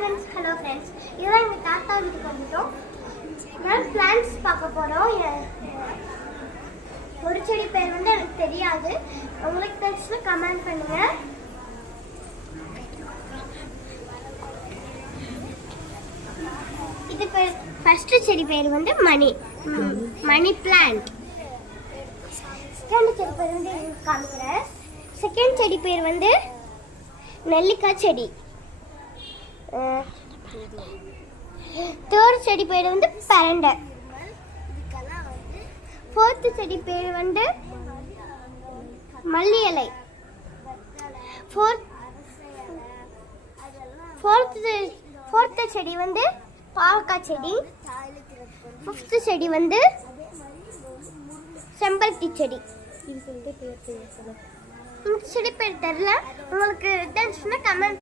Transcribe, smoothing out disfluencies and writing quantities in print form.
Friends, hello friends. இதுதான் எங்கள் தாத்தா வீட்டுக்கு வந்துட்டோம். நான் பிளான்ஸ் பார்க்க போகிறோம். ஒரு செடி பேர் வந்து எனக்கு தெரியாது. உங்களுக்கு தெரிஞ்சுன்னா கமெண்ட் பண்ணுங்கள். இது பேர் ஃபர்ஸ்ட் செடி பேர் வந்து மணி பிளான்ட். செகண்ட் செடி பேர் வந்து காமிக்கிறேன். செகண்ட் செடி பேர் வந்து நெல்லிக்காய் செடி. தேர்ட் செடி பேர் வந்து பரண்டை. ஃபோர்த் செடி பேர் வந்து மல்லி இலை. ஃபோர்த் செடி வந்து பாவக்காய் செடி. ஃபிஃப்த் செடி வந்து செம்பருத்தி செடி. இந்த செடி பேர் தெரியல. உங்களுக்கு தெரிஞ்சுன்னா கமெண்ட்